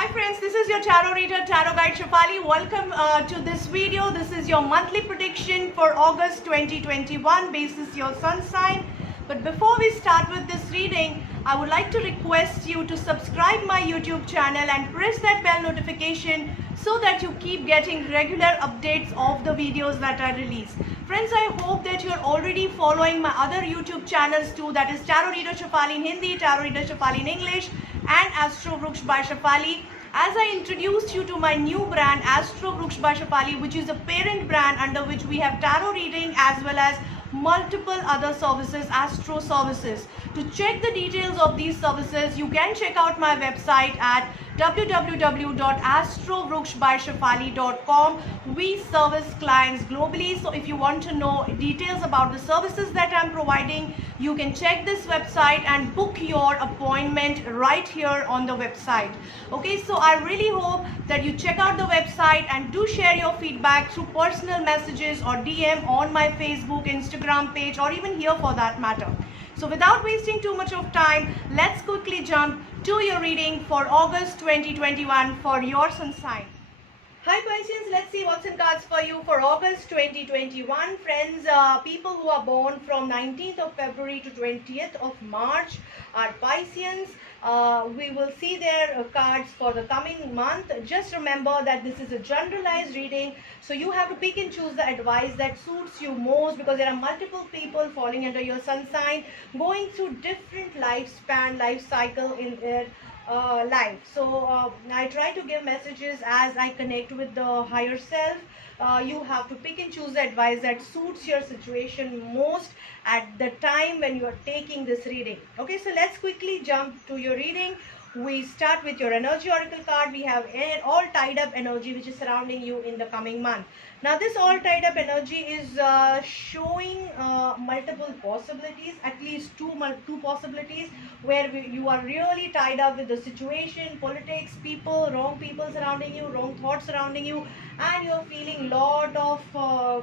Hi friends, this is your tarot reader, tarot guide Shefali. Welcome to this video. This is your monthly prediction for August 2021 basis your sun sign. But before we start with this reading, I would like to request you to subscribe my YouTube channel and press that bell notification so that you keep getting regular updates of the videos that I release. Friends, I hope that you're already following my other YouTube channels too, that is Tarot Reader Shefali in Hindi, Tarot Reader Shefali in English, and Astro Vruksh by Shefali. As I introduced you to my new brand Astro Vruksh by Shefali, which is a parent brand under which we have tarot reading as well as multiple other services, astro services. To check the details of these services, you can check out my website at www.astrovruksbyshefali.com. We service clients globally, so if you want to know details about the services that I'm providing, you can check this website and book your appointment right here on the website. Okay, so I really hope that you check out the website and do share your feedback through personal messages or DM on my Facebook, Instagram page, or even here for that matter. So without wasting too much of time, let's quickly jump to your reading for August 2021 for your sun sign. Hi Pisceans, let's see what's in cards for you for August 2021. Friends, people who are born from 19th of February to 20th of March are Pisceans. We will see their cards for the coming month. Just remember that this is a generalized reading, so you have to pick and choose the advice that suits you most, because there are multiple people falling under your sun sign, going through different lifespan, life cycle in their life. So I try to give messages as I connect with the higher self. You have to pick and choose the advice that suits your situation most at the time when you are taking this reading. Okay, so let's quickly jump to your reading. We start with your energy oracle card. We have all tied up energy which is surrounding you in the coming month. Now this all tied up energy is showing multiple possibilities, at least two possibilities where you are really tied up with the situation, politics, people, wrong people surrounding you, wrong thoughts surrounding you, and you're feeling lot of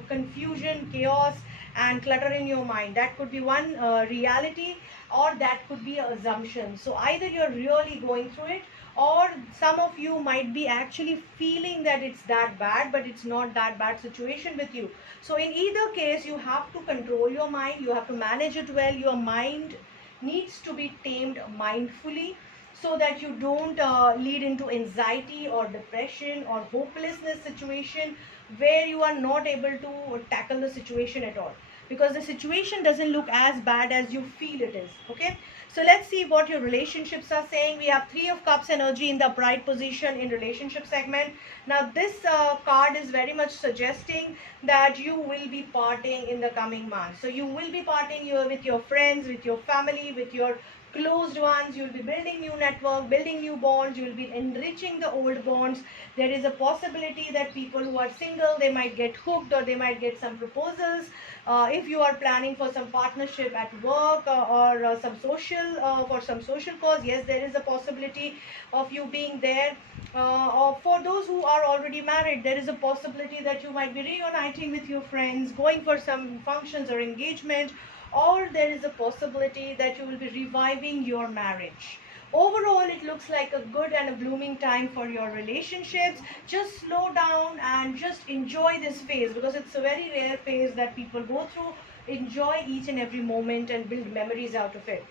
confusion, chaos and clutter in your mind. That could be one reality, or that could be an assumption. So either you're really going through it, or some of you might be actually feeling that it's that bad, but it's not that bad situation with you. So in either case, you have to control your mind, you have to manage it well. Your mind needs to be tamed mindfully, so that you don't lead into anxiety or depression or hopelessness situation where you are not able to tackle the situation at all, because the situation doesn't look as bad as you feel it is. Okay, so let's see what your relationships are saying. We have Three of Cups energy in the upright position in relationship segment. Now this card is very much suggesting that you will be parting in the coming months. So you will be parting with your friends, with your family, with your closed ones. You will be building new network, building new bonds. You will be enriching the old bonds. There is a possibility that people who are single, they might get hooked, or they might get some proposals. If you are planning for some partnership at work, or some social for some social cause, yes, there is a possibility of you being there. Or for those who are already married, there is a possibility that you might be reuniting with your friends, going for some functions or engagement, or there is a possibility that you will be reviving your marriage. Overall, it looks like a good and a blooming time for your relationships. Just slow down and just enjoy this phase, because it's a very rare phase that people go through. Enjoy each and every moment and build memories out of it.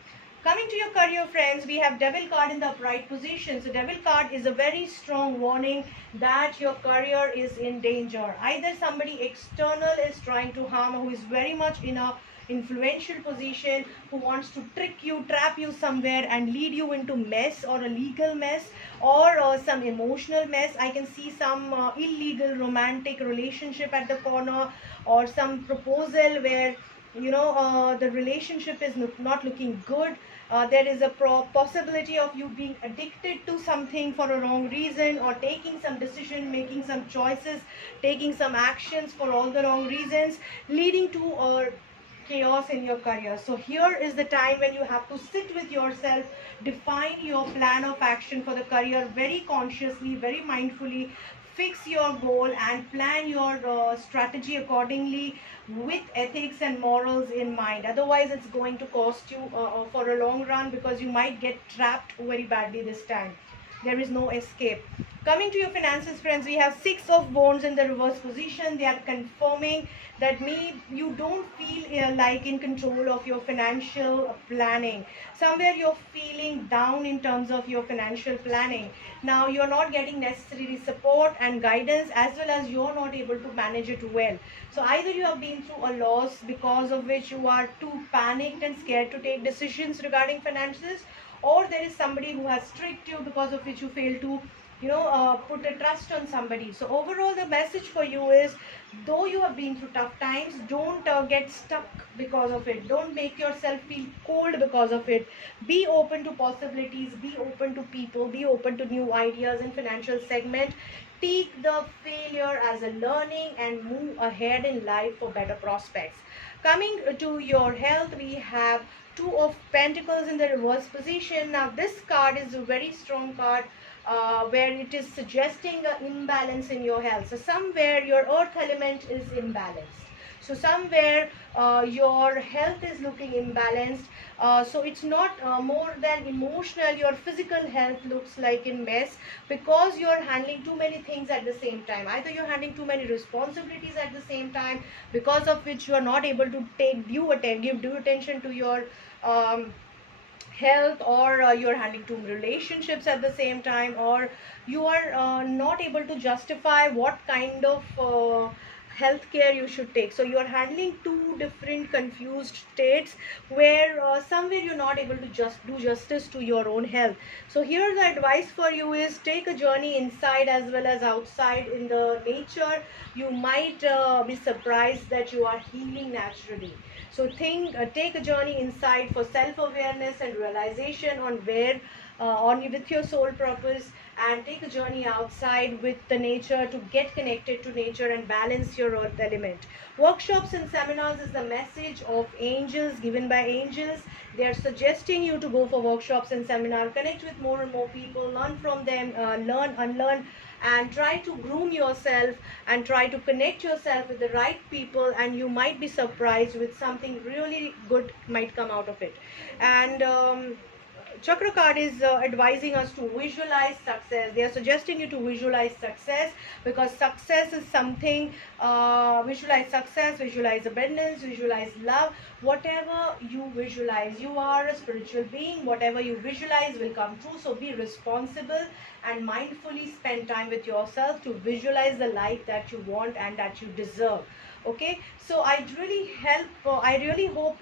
Coming to your career, friends, we have Devil card in the upright position. So Devil card is a very strong warning that your career is in danger. Either somebody external is trying to harm, who is very much in a influential position, who wants to trick you, trap you somewhere and lead you into mess, or a legal mess, or some emotional mess. I can see some illegal romantic relationship at the corner, or some proposal where the relationship is not looking good. There is a possibility of you being addicted to something for a wrong reason, or taking some decision, making some choices, taking some actions for all the wrong reasons, leading to chaos in your career. So here is the time when you have to sit with yourself, define your plan of action for the career very consciously, very mindfully. Fix your goal and plan your strategy accordingly, with ethics and morals in mind. Otherwise, it's going to cost you for a long run, because you might get trapped very badly this time. There is no escape. Coming to your finances, friends, we have 6 of wands in the reverse position. They are confirming that you don't feel like in control of your financial planning. Somewhere you're feeling down in terms of your financial planning. Now you're not getting necessary support and guidance, as well as you're not able to manage it well. So either you have been through a loss because of which you are too panicked and scared to take decisions regarding finances, or there is somebody who has tricked you because of which you fail to put a trust on somebody. So overall, the message for you is, though you have been through tough times, don't get stuck because of it. Don't make yourself feel cold because of it. Be open to possibilities, be open to people, be open to new ideas in financial segment. Take the failure as a learning and move ahead in life for better prospects. Coming to your health, we have Two of Pentacles in the reverse position. Now this card is a very strong card, where it is suggesting an imbalance in your health. So somewhere your earth element is imbalanced. So somewhere your health is looking imbalanced. So it's not more than emotional. Your physical health looks like in mess because you're handling too many things at the same time. Either you're handling too many responsibilities at the same time, because of which you are not able to give due attention to your health, or you're handling two relationships at the same time, or you are not able to justify what kind of healthcare you should take. So you are handling two different confused states, where somewhere you're not able to just do justice to your own health. So here the advice for you is, take a journey inside as well as outside in the nature. You might be surprised that you are healing naturally. So take a journey inside for self-awareness and realization on where with your soul purpose, and take a journey outside with the nature to get connected to nature and balance your earth element. Workshops and seminars is the message of angels, given by angels. They are suggesting you to go for workshops and seminars, connect with more and more people, learn from them, learn, unlearn, and try to groom yourself and try to connect yourself with the right people, and you might be surprised with something really good might come out of it. And Chakra card is advising us to visualize success. They are suggesting you to visualize success, because success is something, visualize success, visualize abundance, visualize love. Whatever you visualize, you are a spiritual being. Whatever you visualize will come true. So be responsible and mindfully spend time with yourself to visualize the life that you want and that you deserve. Okay, so I really hope,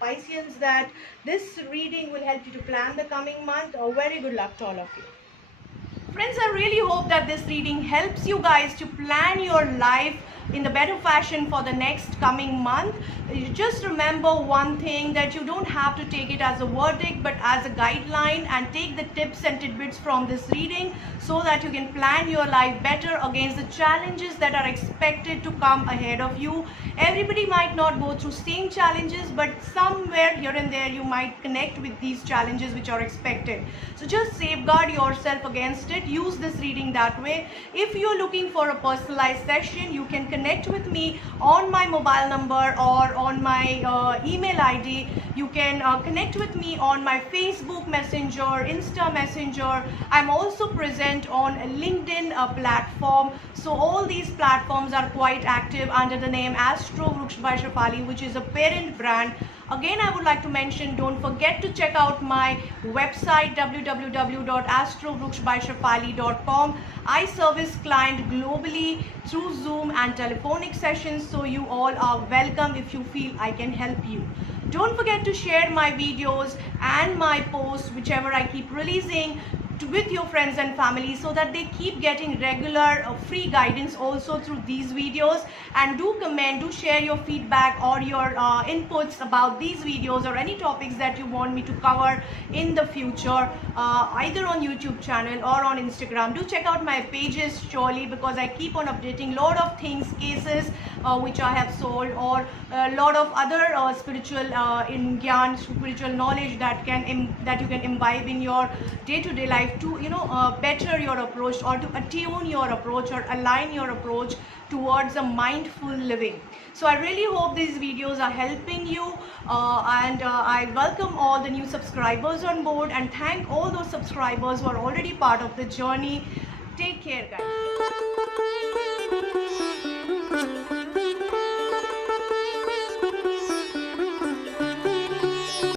Pisceans, that this reading will help you to plan the coming month. Very good luck to all of you. Friends, I really hope that this reading helps you guys to plan your life in the better fashion for the next coming month. You just remember one thing, that you don't have to take it as a verdict but as a guideline, and take the tips and tidbits from this reading so that you can plan your life better against the challenges that are expected to come ahead of you. Everybody might not go through same challenges, but somewhere here and there you might connect with these challenges which are expected. So just safeguard yourself against it. Use this reading that way. If you're looking for a personalized session, you can connect with me on my mobile number or on my email ID. You can connect with me on my Facebook Messenger, Insta Messenger. I'm also present on LinkedIn platform. So all these platforms are quite active under the name Astro Vruksh by Shefali, which is a parent brand. Again, I would like to mention, don't forget to check out my website www.astrovruksbyshefali.com. I service clients globally through Zoom and telephonic sessions, so you all are welcome if you feel I can help you. Don't forget to share my videos and my posts, whichever I keep releasing, with your friends and family, so that they keep getting regular free guidance also through these videos. And do comment, do share your feedback or your inputs about these videos or any topics that you want me to cover in the future, either on YouTube channel or on Instagram. Do check out my pages surely, because I keep on updating lot of things, cases, which I have sold, or a lot of other spiritual in gyan, spiritual knowledge that you can imbibe in your day-to-day life to better your approach, or to attune your approach, or align your approach towards a mindful living. So I really hope these videos are helping you, and I welcome all the new subscribers on board, and thank all those subscribers who are already part of the journey. Take care, guys.